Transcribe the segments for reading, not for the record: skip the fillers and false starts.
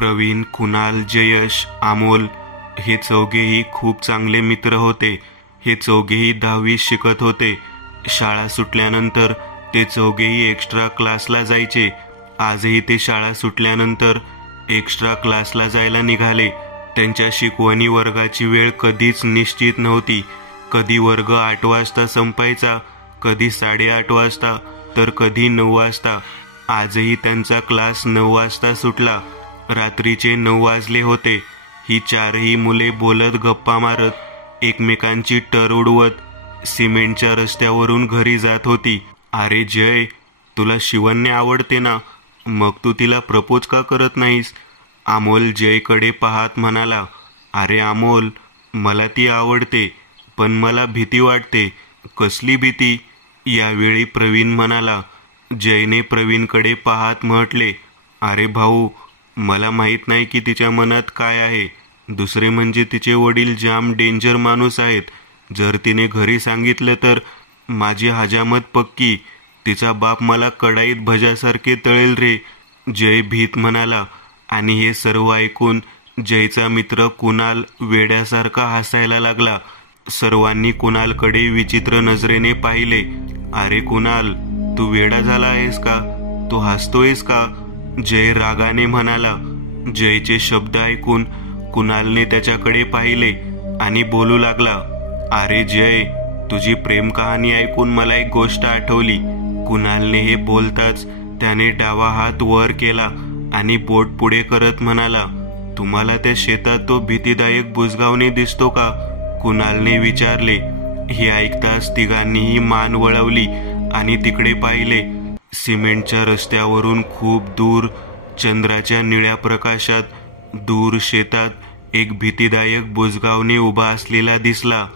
प्रवीण, कुणाल, जयश, अमोल हे चौघेही खूप चांगले मित्र होते. हे चौघेही 10वी शिकत होते. शाळा सुटल्यानंतर ते चौघेही एक्स्ट्रा क्लासला जायचे. आजही ते शाळा सुटल्यानंतर एक्स्ट्रा क्लासला जायला निघाले. त्यांच्या शिकवणी वर्गाची वेळ कधीच निश्चित नव्हती. कधी वर्ग 8 वाजता संपायचा, कधी 8:30 वाजता, तर कधी 9 वाजता. आजही त्यांचा क्लास 9 वाजता सुटला. रात्रीचे 9 वाजले होते. ही चारही मुले बोलत, गप्पा मारत, एकमेकांची टर उडवत सिमेंटच्या रस्त्यावरून घरी जात होती. अरे जय, तुला शिवण्य आवडते ना, मग तू तिला प्रपोज का करत नाहीस? अमोल जयकडे पाहत म्हणाला. अरे अमोल, मला ती आवडते, पण मला भीती वाटते. कसली भीती? यावेळी प्रवीण म्हणाला. जयने प्रवीणकडे पाहत म्हटले, अरे भाऊ, मला माहीत नाही की तिच्या मनात काय आहे. दुसरे म्हणजे तिचे वडील जाम डेंजर माणूस आहेत. जर तिने घरी सांगितलं तर माझी हजामत पक्की. तिचा बाप मला कढाईत भज्यासारखे तळेल रे, जय भीत म्हणाला. आणि हे सर्व ऐकून जयचा मित्र कुणाल वेड्यासारखा हसायला लागला. सर्वांनी कुणालकडे विचित्र नजरेने पाहिले. अरे कुणाल, तू वेडा झाला आहेस का? तू हसतोयस का? जय रागाने म्हणाला. जयचे शब्द ऐकून कुणालने त्याच्याकडे पाहिले आणि बोलू लागला. अरे जय, तुझी प्रेम कहाणी ऐकून मला एक गोष्ट आठवली. कुणालने हे बोलताच त्याने डावा हात वर केला आणि बोट पुढे करत म्हणाला. तुम्हाला त्या शेतात तो भीतीदायक बुजगावणे दिसतो का? कुणालने विचारले. हे ऐकताच तिघांनीही मान वळवली आणि तिकडे पाहिले. सिमेंटच्या रस्त्यावरून खूप दूर चंद्राच्या निळ्या प्रकाशात दूर शेतात एक भीतीदायक बुजगावणे उभा असलेला दिसला.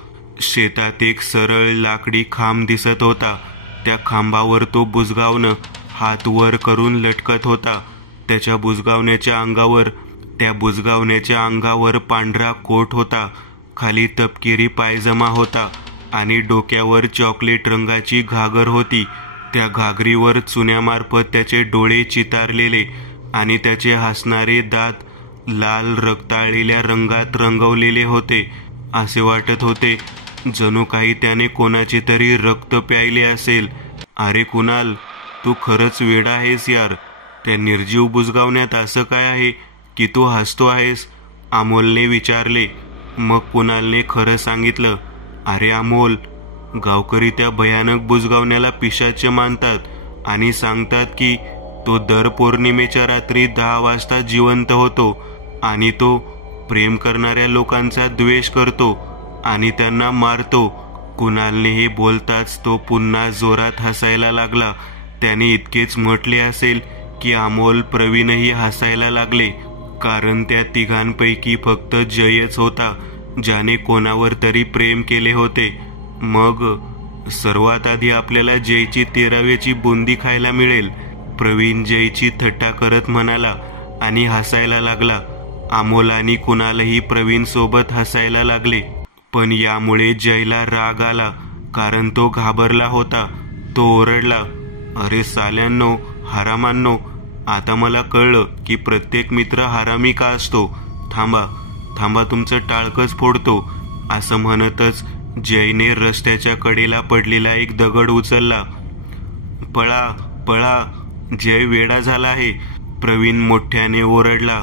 शेतात एक सरळ लाकडी खांब दिसत होता. त्या खांबावर तो बुजगावणं हात वर करून लटकत होता. त्या बुजगावण्याच्या अंगावर पांढरा कोट होता. खाली तपकिरी पायजमा होता आणि डोक्यावर चॉकलेट रंगाची घागर होती. त्या घागरीवर चुन्यामार्फत त्याचे डोळे चितारलेले आणि त्याचे हसणारे दात लाल रक्ताळलेल्या रंगात रंगवलेले होते. असे वाटत होते जणू काही त्याने कोणाचे तरी रक्त प्यायले असेल. अरे कुणाल, तू खरंच वेडा आहेस यार. त्या निर्जीव बुजगावण्यात असं काय आहे की तू हसतो आहेस? अमोलने विचारले. मग कुणालने खरं सांगितलं. अरे अमोल, गावकरी त्या भयानक बुजगावण्याला पिशाच मानतात आणि सांगतात की तो दर पौर्णिमेच्या रात्री 10 वाजता जिवंत होतो आणि तो प्रेम करणाऱ्या लोकांचा द्वेष करतो आणि त्यांना मारतो. कुणालने हे बोलताच तो पुन्हा जोरात हसायला लागला. त्याने इतकेच म्हटले असेल की अमोल, प्रवीणही हसायला लागले, कारण त्या तिघांपैकी फक्त जयच होता ज्याने कोणावर तरी प्रेम केले होते. मग सर्वात आधी आपल्याला जयची 13व्याची बुंदी खायला मिळेल, प्रवीण जयची थट्टा करत म्हणाला आणि हसायला लागला. अमोल आणि कुणालही प्रवीण सोबत हसायला लागले. पण यामुळे जयला राग आला, कारण तो घाबरला होता. तो ओरडला. अरे साल्यांनो, हरामांनो, आता मला कळलं की प्रत्येक मित्र हरामी का असतो. थांबा थांबा, तुमचं टाळकंच फोडतो. असं म्हणतच जयने रस्त्याच्या कडेला पडलेला एक दगड उचलला. पळा पळा, जय वेडा झाला आहे, प्रवीण मोठ्याने ओरडला.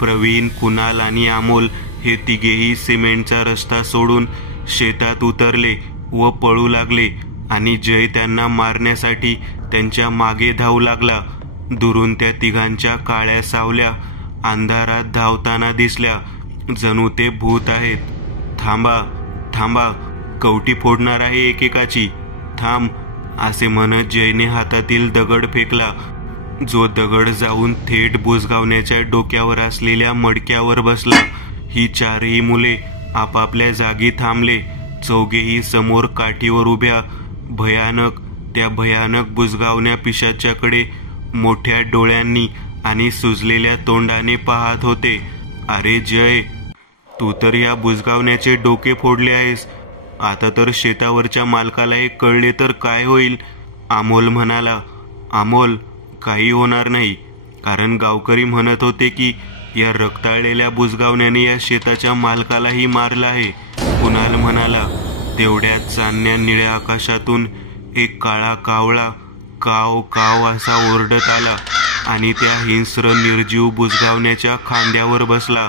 प्रवीण, कुणाल आणि अमोल हे तिघेही सिमेंटचा रस्ता सोडून शेतात उतरले व पळू लागले आणि जय त्यांना मारण्यासाठी त्यांच्या मागे धावू लागला. दुरून त्या तिघांच्या काळ्या सावल्या अंधारात धावताना दिसल्या, जणू ते भूत आहेत. थांबा थांबा, कवटी फोडणार आहे एकेकाची, थांब, असे म्हणत जयने हातातील दगड फेकला. जो दगड जाऊन थेट बुजगावण्याच्या डोक्यावर असलेल्या मडक्यावर बसला. ही चारही मुले आपापल्या जागी थांबले. चौघेही समोर काठीवर उभ्या त्या भयानक बुजगावण्या पिशाच्याकडे मोठ्या डोळ्यांनी आणि सुजलेल्या तोंडाने पाहत होते. अरे जय, तू तर या बुजगावण्याचे डोके फोडले आहेस. आता तर शेतावरच्या मालकाला हे कळले तर काय होईल? अमोल म्हणाला. अमोल, काही होणार नाही, कारण गावकरी म्हणत होते की या रक्ताळलेल्या बुजगावण्याने या शेताच्या मालकालाही मारलं आहे. कुणाल म्हणाला. तेवढ्यात चांदण्या निळ्या आकाशातून एक काळा कावळा काव काव असा ओरडत आला आणि त्या हिंस्र निर्जीव बुजगावण्याच्या खांद्यावर बसला.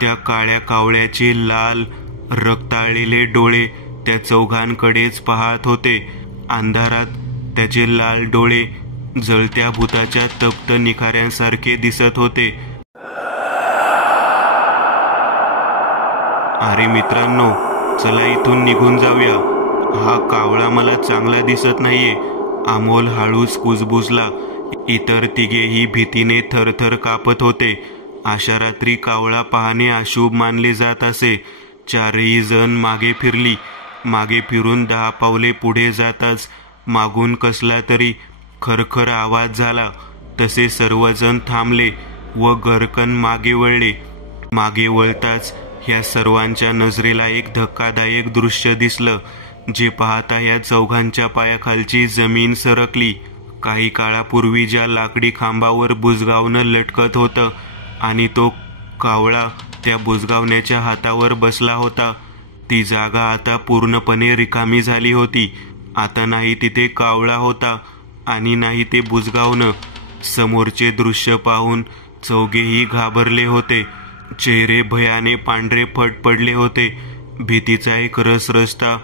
त्या काळ्या कावळ्याचे लाल रक्ताळलेले डोळे त्या चौघांकडेच पाहत होते. अंधारात त्याचे लाल डोळे जळत्या भूताच्या तप्त निखाऱ्यांसारखे दिसत होते. अरे मित्रांनो, चला इथून निघून जाऊया. हा कावळा मला चांगला दिसत नाहीये, अमोल हळूच कुजबुजला. इतर तिघेही भीतीने थरथर कापत होते. अशा रात्री कावळा पाहणे अशुभ मानले जात असे. चारही जण मागे फिरली. मागे फिरून 10 पावले पुढे जाताच मागून कसला तरी खरखर आवाज झाला. तसे सर्वजण थांबले व गरकन मागे वळले. मागे वळताच ह्या सर्वांच्या नजरेला एक धक्कादायक दृश्य दिसलं. जे पाहता या चौघांच्या पायाखालची जमीन सरकली. काही काळापूर्वी ज्या लाकडी खांबावर बुजगावणं लटकत होतं आणि तो कावळा त्या बुजगावण्याच्या हातावर बसला होता, ती जागा आता पूर्णपणे रिकामी झाली होती. आता नाही तिथे कावळा होता आणि नाही ते बुजगावणं. समोरचे दृश्य पाहून चौघेही घाबरले होते. चेहरे भयाने पांढरे फट पडले होते. भीतीचा एक रसरसता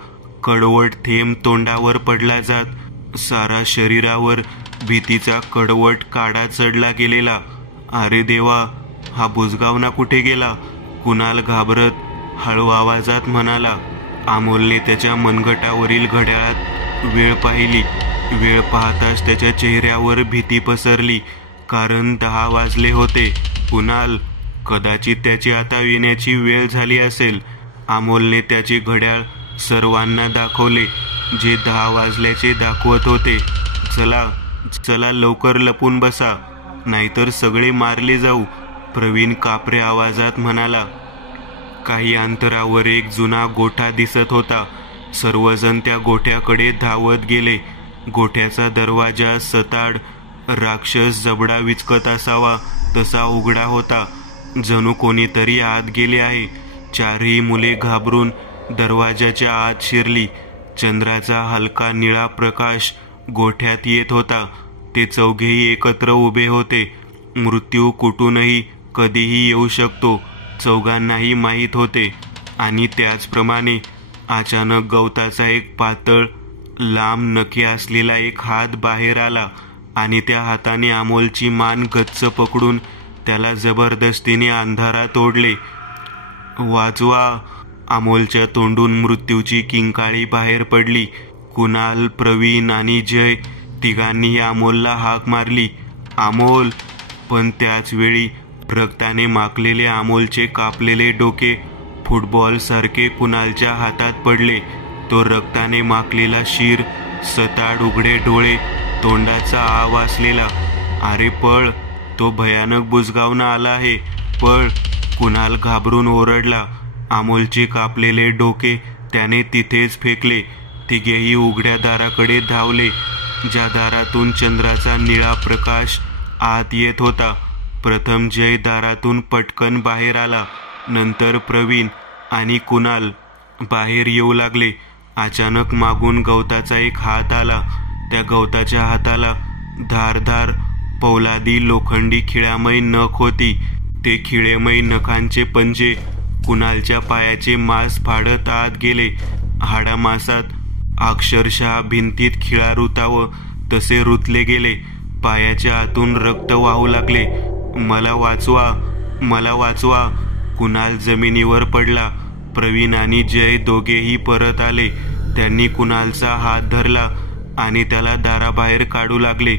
कडवट थेंब तोंडावर पडला जात सारा शरीरावर भीतीचा कडवट काडा चढला गेलेला. अरे देवा, हा बुजगावना कुठे गेला? कुणाल घाबरत हळू आवाजात म्हणाला. अमोलने त्याच्या मनगटावरील घड्याळात वेळ पाहिली. वेळ पाहताच त्याच्या चेहऱ्यावर भीती पसरली, कारण 10 वाजले होते. कुणाल, कदाचित त्याची आता येण्याची वेळ झाली असेल. अमोलने त्याचे घड्याळ सर्वांना दाखवले, जे 10 वाजल्याचे दाखवत होते. चला चला, लवकर लपून बसा, नाहीतर सगळे मारले जाऊ, प्रवीण कापरे आवाजात म्हणाला. काही अंतरावर एक जुना गोठा दिसत होता. सर्वजण त्या गोठ्याकडे धावत गेले. गोठ्याचा दरवाजा सताड राक्षस जबडा विचकत असावा तसा उघडा होता. जणू कोणीतरी आत गेले आहे. चारही मुले घाबरून दरवाजाच्या आत शिरली. चंद्राचा हलका निळा प्रकाश गोठ्यात येत होता. ते चौघेही एकत्र उभे होते. मृत्यू कुठूनही कधीही येऊ शकतो, चौघांनाही माहीत होते. आणि त्याचप्रमाणे अचानक गवताचा एक पातळ लांब नखे असलेला एक हात बाहेर आला आणि त्या हाताने अमोलची मान गच्च पकडून त्याला जबरदस्तीने अंधारात ओढले. वाचवा! अमोलच्या तोंडून मृत्यूची किंकाळी बाहेर पडली. कुणाल, प्रवीण आणि जय तिघांनीही अमोलला हाक मारली, अमोल! पण त्याच वेळी रक्ताने माखलेले अमोलचे कापलेले डोके फुटबॉल सारखे कुणालच्या हातात पडले. तो रक्ताने माखलेला शिर, सताड उघडे डोळे, तोंडाचा आ वासलेला. अरे पळ, तो भयानक बुजगावना आला आहे, पळ! कुणाल घाबरून ओरडला. अमोलचे कापलेले डोके त्याने तिथेच फेकले. तिघेही उघड्या दाराकडे धावले, ज्या दारातून चंद्राचा निळा प्रकाश आत येत होता. प्रथम जय दारातून पटकन बाहेर आला. नंतर प्रवीण आणि कुणाल बाहेर येऊ लागले. अचानक मागून गवताचा एक हात आला. त्या गवताच्या हाताला धारधार पौलादी लोखंडी खिळ्यामय नख होती. ते खिळेमय नखांचे पंजे कुणालच्या पायाचे मांस फाडत आत गेले. हाडामासात अक्षरशः भिंतीत खिळा रुतावं तसे रुतले गेले. पायाच्या आतून रक्त वाहू लागले. मला वाचवा, मला वाचवा! कुणाल जमिनीवर पडला. प्रवीण आणि जय दोघेही परत आले. त्यांनी कुणालचा हात धरला आणि त्याला दाराबाहेर काढू लागले.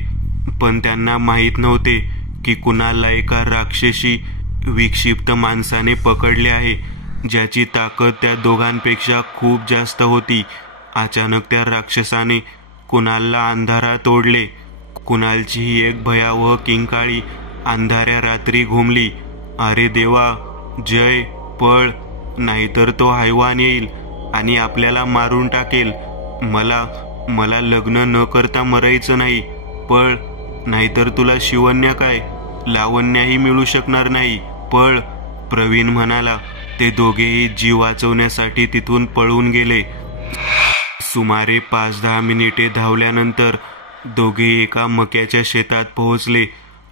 पण त्यांना माहीत नव्हते की कुणालला एका राक्षसी विक्षिप्त माणसाने पकडले आहे, ज्याची ताकद त्या दोघांपेक्षा खूप जास्त होती. अचानक त्या राक्षसाने कुणालला अंधारात ओढले. कुणालची ही एक भयावह किंकाळी अंधाऱ्या रात्री घुमली. अरे देवा! जय, पळ, नाहीतर तो हैवान येईल आणि आपल्याला मारून टाकेल. मला लग्न न करता मरायचं नाही. पळ, नाहीतर तुला शिवण्या काय लावण्याही मिळू शकणार नाही. पळ, प्रवीण म्हणाला. ते दोघेही जीव वाचवण्यासाठी तिथून पळून गेले. सुमारे 5-10 मिनिटे धावल्यानंतर दोघे एका मक्याच्या शेतात पोहोचले.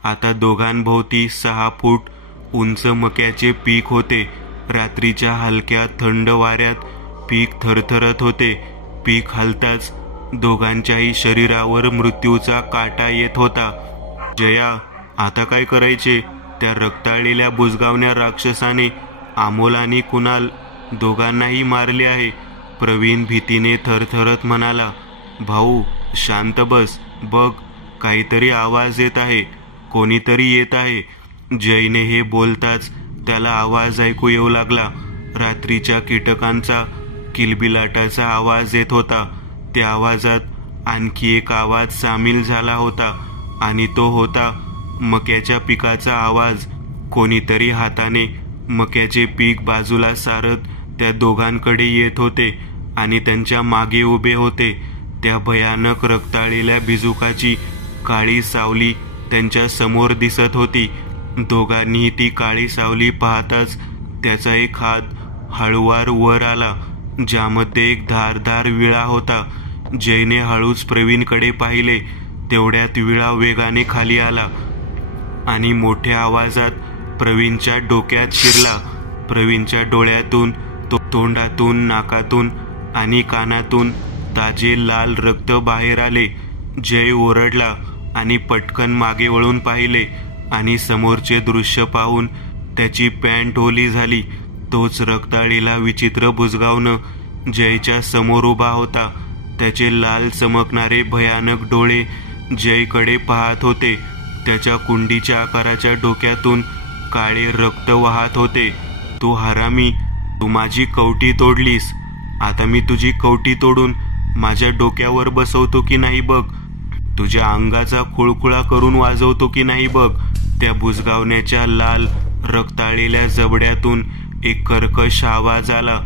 आता दोघांभोवती 6 फूट उंच मक्याचे पीक होते. रात्रीच्या हलक्या थंड वाऱ्यात पीक थरथरत होते. पीक हलताच दोघांच्याही शरीरावर मृत्यूचा काटा येत होता. जया, आता काय करायचे? त्या रक्ताळलेल्या बुजगावण्या राक्षसाने अमोल आणि कुणाल दोघांनाही मारले आहे. प्रवीण भीतीने थरथरत म्हणाला. भाऊ, शांत बस. बघ, काहीतरी आवाज येत आहे, कोणीतरी येत आहे. जयने हे बोलताच त्याला आवाज ऐकू येऊ लागला. रात्रीच्या कीटकांचा किलबिलाटाचा आवाज येत होता. त्या आवाजात आणखी एक आवाज सामील झाला होता आणि तो होता मक्याच्या पिकाचा आवाज. कोणीतरी हाताने मक्याचे पीक बाजूला सारत त्या दोघांकडे येत होते आणि त्यांच्या मागे उभे होते. त्या भयानक रक्ताळलेल्या भिजुकाची काळी सावली त्यांच्या समोर दिसत होती. दोघांनी ती काळी सावली पाहताच त्याचा एक हात हळूवार वर आला, ज्यामध्ये एक धारदार विळा होता. जयने हळूच प्रवीणकडे पाहिले. तेवढ्यात विळा वेगाने खाली आला आणि मोठ्या आवाजात प्रवीणच्या डोक्यात शिरला. प्रवीणच्या डोळ्यातून, तोंडातून, नाकातून आणि कानातून ताजे लाल रक्त बाहेर आले. जय ओरडला आणि पटकन मागे वळून पाहिले आणि समोरचे दृश्य पाहून त्याची पॅन्ट ओली झाली. तोच रक्ताळलेला विचित्र बुजगावणं जयच्या समोर उभा होता. त्याचे लाल चमकणारे भयानक डोळे जयकडे पाहत होते. त्याच्या कुंडीच्या आकाराच्या डोक्यातून काळे रक्त वाहत होते. तू हरामी, तू माझी कवटी तोडलीस. आता मी तुझी कवटी तोडून माझ्या डोक्यावर बसवतो की नाही बघ. तुझ्या अंगाचा खुळखुळा करून वाजवतो की नाही बघ. त्या बुजगावण्याच्या लाल रक्ताळलेल्या जबड्यातून एक कर्कश आवाज आला.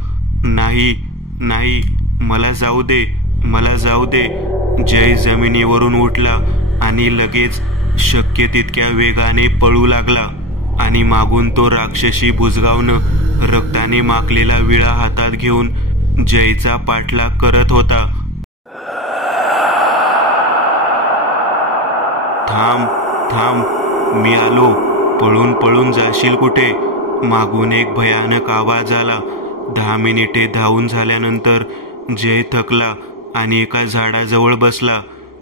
नाही नाही, मला जाऊ दे, मला जाऊ दे. जय जमिनीवरून उठला आणि लगेच शक्य तितक्या वेगाने पळू लागला आणि मागून तो राक्षसी बुजगावणं रक्ताने माखलेला विळा हातात घेऊन जयचा पाठलाग करत होता. थांब थांब, मी आलो. पळून पळून जाशील कुठे? मागून एक भयानक आवाज आला. 10 मिनिटे धावून झाल्यानंतर जय थकला आणि एका झाडाजवळ बसला.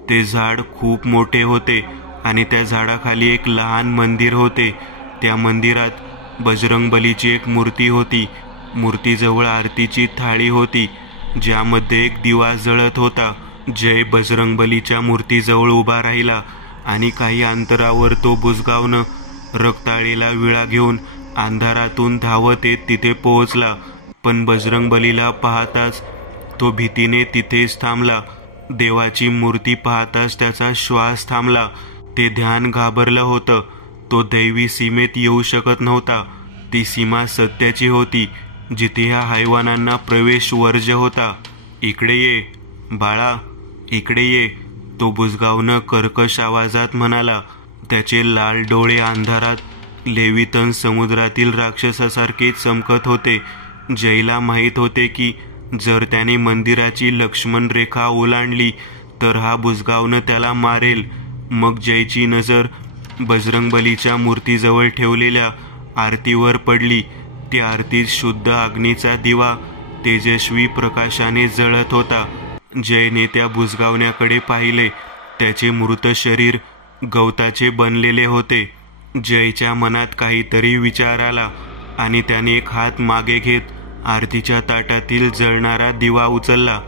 ते झाड खूप मोठे होते आणि त्या झाडाखाली एक लहान मंदिर होते. त्या मंदिरात बजरंगबलीची एक मूर्ती होती. मूर्तीजवळ आरतीची थाळी होती, ज्यामध्ये एक दिवा जळत होता. जय बजरंगबलीच्या मूर्तीजवळ उभा राहिला आणि काही अंतरावर तो बुजगावणं रक्ताळलेला विळा घेऊन अंधारातून धावत येत तिथे पोहोचला. पण बजरंगबलीला पाहताच तो भीतीने तिथेच थांबला. देवाची मूर्ती पाहताच त्याचा श्वास थांबला. ते ध्यान घाबरलं होतं. तो दैवी सीमेत येऊ शकत नव्हता. ती सीमा सत्याची होती, जिथे ह्या हैवानांना प्रवेश वर्ज्य होता. इकडे ये बाळा, इकडे ये, तो बुजगावणं कर्कश आवाजात म्हणाला. त्याचे लाल डोळे अंधारात लेवितन समुद्रातील राक्षसासारखे चमकत होते. जयला माहीत होते की जर त्याने मंदिराची लक्ष्मण रेखा ओलांडली तर हा बुजगावणं त्याला मारेल. मग जयची नजर बजरंगबलीच्या मूर्तीजवळ ठेवलेल्या आरतीवर पडली. त्या आरतीत शुद्ध अग्नीचा दिवा तेजस्वी प्रकाशाने जळत होता. जयने त्या बुजगावण्याकडे पाहिले. त्याचे मृत शरीर गवताचे बनलेले होते. जयच्या मनात काहीतरी विचार आला आणि त्याने एक हात मागे घेत आरतीच्या ताटातील जळणारा दिवा उचलला.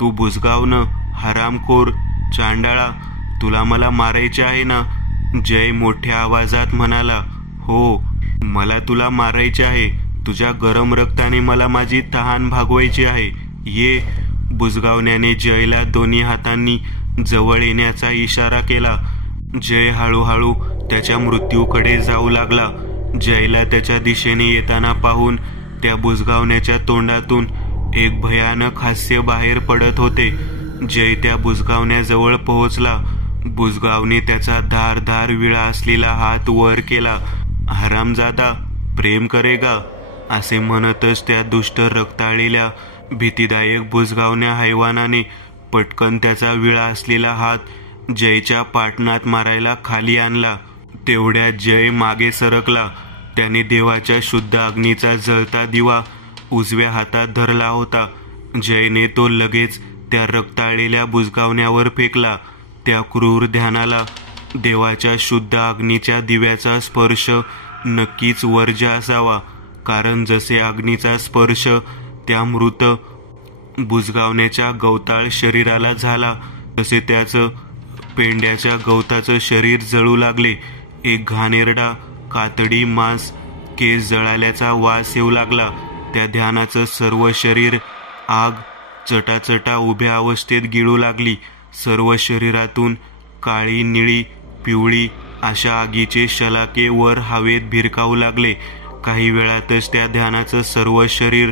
तू बुजगावणं, हरामखोर, चांडाळा, तुला मला मारायचे आहे ना? जय मोठ्या आवाजात म्हणाला. हो, मला तुला मारायचे आहे. तुझ्या गरम रक्ताने मला माझी तहान भागवायची आहे. ये. बुजगावण्याने जयला दोन्ही हातांनी जवळ येण्याचा इशारा केला. जय हळूहळू त्याच्या मृत्यूकडे जाऊ लागला. जयला त्याच्या दिशेने येताना पाहून त्या बुजगावण्याच्या तोंडातून एक भयानक हास्य बाहेर पडत होते. जय त्या बुजगावण्याजवळ पोहोचला. बुजगावने त्याचा धारदार विळा असलेला हात वर केला. हरामजादा, प्रेम करेगा असे म्हणतच त्या दुष्ट रक्ताळलेल्या भीतीदायक बुजगावण्या हैवानाने पटकन त्याचा विळा असलेला हात जयच्या पाटणात मारायला खाली आणला. तेवढ्यात जय मागे सरकला. त्याने देवाच्या शुद्ध अग्नीचा जळता दिवा उजव्या हातात धरला होता. जयने तो लगेच त्या रक्ताळलेल्या बुजगावण्यावर फेकला. त्या क्रूर ध्यानाला देवाच्या शुद्ध अग्नीच्या दिव्याचा स्पर्श नक्कीच वर्ज्य असावा, कारण जसे अग्नीचा स्पर्श त्या मृत बुजगावण्याच्या गवताळ शरीराला झाला तसे त्याचं पेंड्याच्या गवताचं शरीर जळू लागले. एक घाणेरडा कातडी मांस केस जळाल्याचा वास येऊ लागला. त्या ध्यानाचं सर्व शरीर आग चटाचटा उभ्या अवस्थेत गिळू लागली. सर्व शरीरातून काळी निळी पिवळी अशा आगीचे शलाके वर हवेत भिरकावू लागले. काही वेळातच त्या ध्यानाचं सर्व शरीर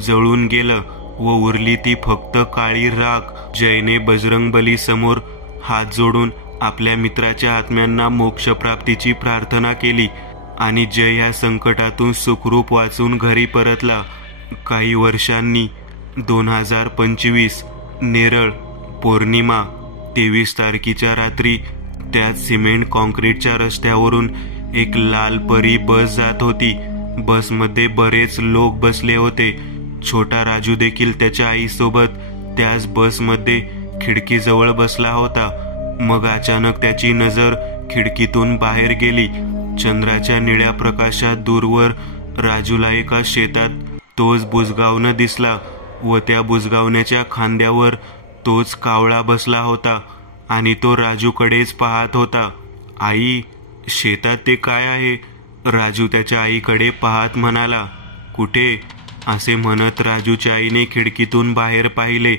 जळून गेलं व उरली ती फक्त काळी राख. जयने बजरंगबली समोर हात जोडून आपल्या मित्राच्या आत्म्यांना मोक्षप्राप्तीची प्रार्थना केली आणि जय या संकटातून सुखरूप वाचून घरी परतला. काही वर्षांनी 2025 नेरळ पौर्णिमा 23 तारखेच्या रात्री त्याच सिमेंट कॉन्क्रीटच्या रस्त्यावरून एक लाल परी बस जात होती. बसमध्ये बरेच लोक बसले होते. छोटा राजू देखील त्याच्या आईसोबत त्याच बसमध्ये खिडकीजवळ बसला होता. मग अचानक त्याची नजर खिडकीतून बाहेर गेली. चंद्राच्या निळ्या प्रकाशात दूरवर राजूला एका शेतात तोच बुजगावणं दिसला व त्या बुजगावण्याच्या खांद्यावर तोच कावळा बसला होता आणि तो राजूकडेच पाहत होता. आई, शेतात ते काय आहे? राजू त्याच्या आईकडे पाहत म्हणाला. कुठे? असे म्हणत राजूच्या आईने खिडकीतून बाहेर पाहिले,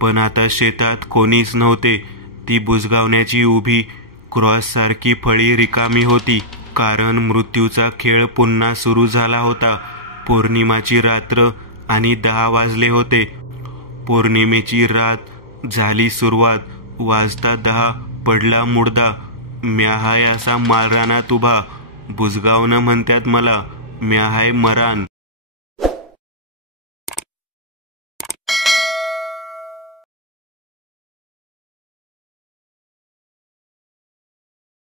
पण आता शेतात कोणीच नव्हते. ती बुजगावण्याची उभी क्रॉस सारखी फळी रिकामी होती, कारण मृत्यूचा खेळ पुन्हा सुरू झाला होता. पौर्णिमाची रात्र आणि 10 वाजले होते. पौर्णिमेची रात झाली सुरुवात. वाजता 10 पडला मुर्दा. म्या हाय असा माळरानात उभा. बुजगावणं म्हणतात मला. म्या हाय मरान.